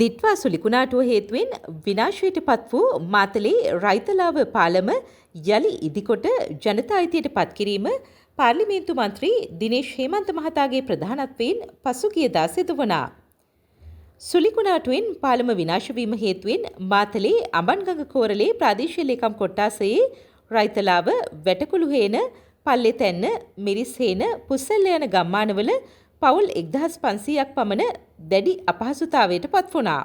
දිට්වා සුලිකුණාටුව හේතුවෙන් විනාශයට පත් වූ මාතලේ රයිතලාව පාලම යළි ඉදිකොට ජනතා අයිතියට පත්කිරීම පාර්ලිමේන්තු මන්ත්‍රී දිනේෂ් හේමන්ත මහතාගේ ප්‍රධානත්වයෙන් පසුගියදා සිදු වුණා. සුලිකුණාටුවෙන් පාලම විනාශවීම හේතුවෙන් මාතලේ අඹන්ගඟ කෝරළේ ප්‍රාදේශීය ලේකම් කොට්ටාසයේ රයිතලාව වැටකුළුහේන පල්ලෙතැන්න මිරිස්හේන පුස්සල්ල යන ගම්මානවල පවුල් 1500ක් පමණ දැඩි අපහසුතාවයට පත් වුණා.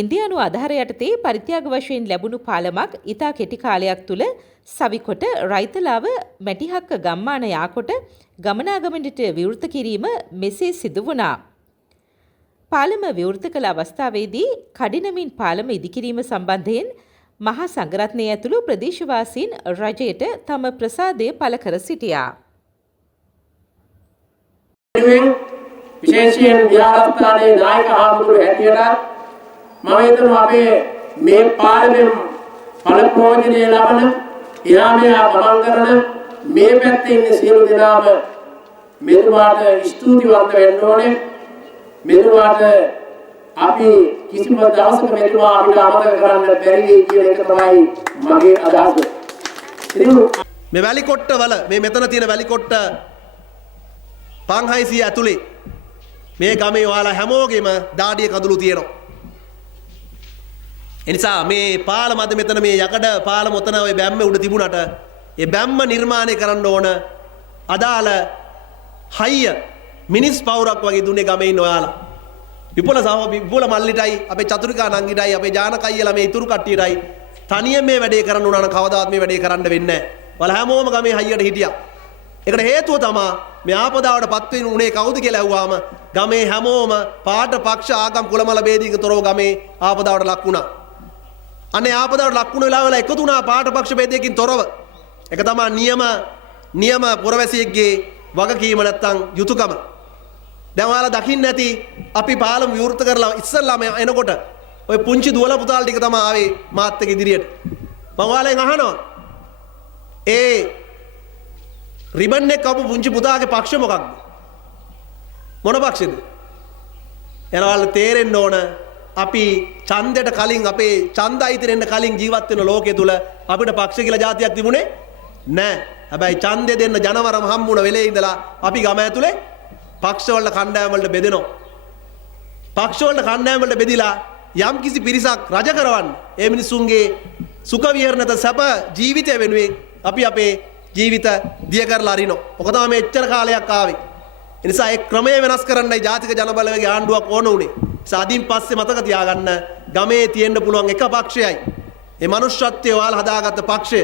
ඉන්දියානු ආධාර යටතේ පරිත්‍යාග වශයෙන් ලැබුණු පාලමක් ඉතා කෙටි කාලයක් තුළ සවිකොට රයිතලාව මැටිහක්ක ගම්මාන යාකොට ගමනාගමනට විවෘත කිරීම මෙසේ සිදු වුණා. පාලම විවෘත කළ අවස්ථාවේදී කඩිනමින් පාලම ඉදිකිරීම සම්බන්ධයෙන් මහා සංඝරත්නය ඇතුළු ප්‍රදේශවාසීන් රජයට තම ප්‍රසාදය පළ කර සිටියා. විශේෂයෙන් විහාරස්ථානයේ නායක ආමතුරු හැටියට මම හිතනවා අපේ මේ පාලමෙන් පළපෝජනයේ ලබන ඊරාමයා ගමන් කරන මේ පැත්තේ ඉන්න සියලු දෙනාම මෙතුමාට ස්තුතිවන්ත වෙන්න ඕනේ. මෙතුමාට අපි කිසිම දවසක මෙතුමා අපිට අමතක කරන්න බැරි වෙයි කියන එක තමයි මගේ අදහස. මේ වැලිකොට්ට වල මේ මෙතන තියෙන වැලිකොට්ට 500 ඇතුලේ මේ ගමේ ඔයාලා හැමෝගෙම දාඩිය කඳුළු තියෙනවා. ඒ නිසා මේ පාලම අද මෙතන මේ යකඩ පාලම ඔතන ওই බැම්ම උඩ තිබුණාට ඒ බැම්ම නිර්මාණය කරන්න ඕන අදාළ හයිය මිනිස් පවුරක් වගේ දුන්නේ ගමේ ඉන්න ඔයාලා. විපුල මල්ලිටයි අපේ චතුරිකා නංගිටයි අපේ ජානක අයියලා මේ ඉතුරු කට්ටියටයි තනියෙන් මේ වැඩේ කරන්න උනා නම් කවදාවත් මේ වැඩේ කරන්න වෙන්නේ නැහැ. ඔයාලා හැමෝම ගමේ හයියට හිටියා. ඒකට හේතුව තමයි මේ ආපදාවට පත් වෙන උනේ කවුද කියලා ඇහුවාම ගමේ හැමෝම පාට පක්ෂ ආගම් කුලමල ભેදීක තොරව ගමේ ආපදාවට ලක් වුණා. අනේ ආපදාවට ලක් වුණ වෙලාවල එකතු වුණා පාට පක්ෂ ભેදයකින් තොරව. ඒක තමයි නියම පුරවැසියෙක්ගේ වගකීම නැත්තම් යුතුයකම. දැන් ඔයාලා දකින්න ඇති අපි පාලම විවෘත කරලා ඉස්සල්ලාම එනකොට ඔය පුංචි දුවල පුතාලා ටික තමයි ආවේ මාත් එක්ක ඉදිරියට. මම ඔයාලෙන් අහනවා ඒ රිබන් එක කපු පුංචි පුතාගේ පක්ෂ මොකක්ද? මොන පක්ෂද? එනවල තේරෙන්න ඕන අපි ඡන්දයට කලින් අපේ ඡන්ද අයිතිරෙන්න කලින් ජීවත් වෙන ලෝකයේ තුල අපිට පක්ෂ කියලා જાතියක් තිබුණේ නැහැ. හැබැයි ඡන්දය දෙන්න ජනවරම හම්බුණ වෙලේ ඉඳලා අපි ගම ඇතුලේ පක්ෂ වල කණ්ඩායම් වලට බෙදෙනවා. පක්ෂ වල කණ්ඩායම් වලට බෙදිලා යම් කිසි පිරිසක් රජ කරවන්න ඒ මිනිසුන්ගේ සුඛ විහරණත සැප ජීවිතය වෙනුවෙන් අපි අපේ ජීවිත දිය කරලා අරිනෝ. ඔක තමයි මේ එච්චර කාලයක් ආවේ. ඒ නිසා ඒ ක්‍රමය වෙනස් කරන්නයි ජාතික ජනබලවේගයේ ආණ්ඩුවක් ඕන උනේ. සාදීන් පස්සේ මතක තියාගන්න ගමේ තියෙන්න පුළුවන් එක පක්ෂයයි. ඒ මනුෂ්‍යත්වයේ ඔයාලා හදාගත්ත පක්ෂය.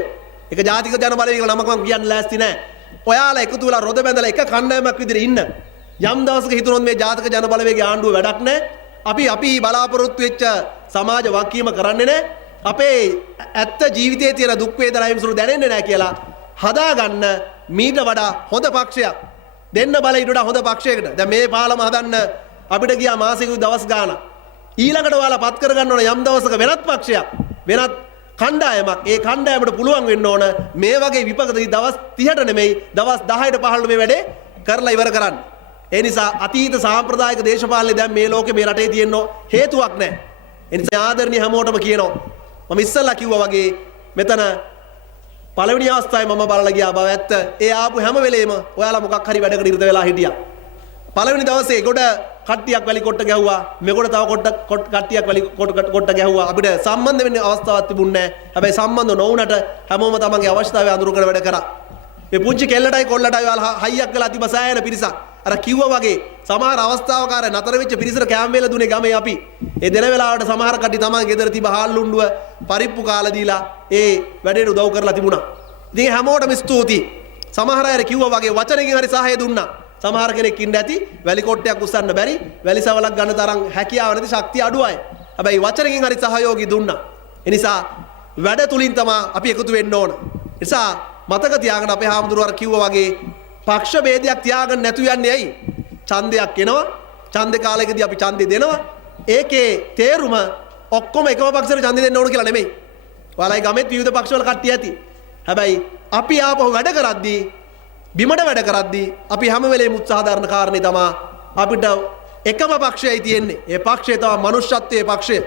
ඒක ජාතික ජනබලවේගයේ නමක් මම කියන්න ලෑස්ති නෑ. ඔයාලා එකතු වෙලා රොද බැඳලා එක කණ්ඩායමක් විදිහට ඉන්න. යම් දවසක හිතුනොත් මේ ජාතික ජනබලවේගයේ ආණ්ඩුව වැඩක් නෑ. අපි බලාපොරොත්තු වෙච්ච සමාජ වගකීම කරන්නේ නෑ. අපේ ඇත්ත ජීවිතයේ තියෙන දුක් වේදනා හිමිසුළු දැනෙන්නේ නෑ කියලා හදාගන්න මීට වඩා හොඳ පක්ෂයක් දෙන්න බල ඊට වඩා හොඳ පක්ෂයකට. දැන් මේ පාලම හදන්න අපිට ගියා මාසෙක දවස් ගාණක්. ඊළඟට ඔයාලා පත් කරගන්න ඕන යම් දවසක වෙනත් පක්ෂයක් වෙනත් කණ්ඩායමක්. ඒ කණ්ඩායමට පුළුවන් වෙන්න ඕන මේ වගේ විපකදී දවස් 30ට නෙමෙයි දවස් 10ට 15ට මේ වැඩේ කරලා ඉවර කරන්න. ඒ නිසා අතීත සාම්ප්‍රදායික දේශපාලනේ දැන් මේ ලෝකේ මේ රටේ තියෙන හේතුවක් නැහැ. ඒ නිසා ආදරණීය හැමෝටම කියනවා මම ඉස්සල්ලා කිව්වා වගේ මෙතන පළවෙනි අවස්ථාවේ මම බලලා ගියා බව ඇත්ත. ඒ ආපු හැම වෙලේම ඔයාලා මොකක් හරි වැඩකට ඉරද වෙලා හිටියා. පළවෙනි දවසේ ගොඩ කට්ටියක් වැලි කොට්ට ගැහුවා. මෙගොඩ තව කට්ටියක් වැලි කොට්ට ගැහුවා. අපිට සම්බන්ධ වෙන්න අවස්ථාවක් තිබුණේ නැහැ. හැබැයි සම්බන්ධ නොවුනට හැමෝම තමන්ගේ අවශ්‍යතාවය අඳුරගෙන වැඩ කරා. මේ පුංචි කෙල්ලටයි කොල්ලටයි ඔයාලා හයියක් වෙලා තිබ්බ සෑයන පිරිසක්. අර කිව්වා වගේ සමහර අවස්ථාවක අර නතර වෙච්ච පිරිසට කැම් වේල දුන්නේ ගමේ අපි. ඒ දෙන වෙලාවට සමහර කට්ටිය තමන් ගෙදර තිබ්බ හාල් ලුණ්ඩුව පරිප්පු කාලා දීලා ඒ වැඩේට උදව් කරලා තිබුණා. ඉතින් හැමෝටම ස්තුතියි. සමහර අය කිව්වා වගේ වචනකින් හරි සහාය දුන්නා. සමහර කෙනෙක් ඉන්න ඇති වැලි කොට්ටයක් උස්සන්න බැරි, වැලි සවලක් ගන්න තරම් හැකියාව නැති ශක්තිය අඩු අය. හැබැයි වචනකින් හරි සහයෝගී දුන්නා. ඒ නිසා වැඩ තුලින් තමයි අපි එකතු වෙන්න ඕන. ඒ නිසා මතක තියාගන්න අපේ හාමුදුරුවෝ කිව්වා වගේ පක්ෂ ભેදයක් තියාගන්න නැතු යන්නේ ඇයි? ඡන්දයක් එනවා. ඡන්ද කාලයකදී අපි ඡන්දේ දෙනවා. ඒකේ තේරුම ඔක්කොම එකම පක්ෂයට ඡන්දෙ දෙන්න ඕන කියලා නෙමෙයි. ඔයාලයි ගමෙත් විවිධ පක්ෂවල කට්ටිය ඇති. හැබැයි අපි ආපහු වැඩ කරද්දී බිමඩ වැඩ කරද්දී අපි හැම වෙලේම උත්සාහ දරන කාරණේ තමයි අපිට එකම පක්ෂයයි තියෙන්නේ. ඒ පක්ෂය තමයි මනුෂ්‍යත්වයේ පක්ෂය.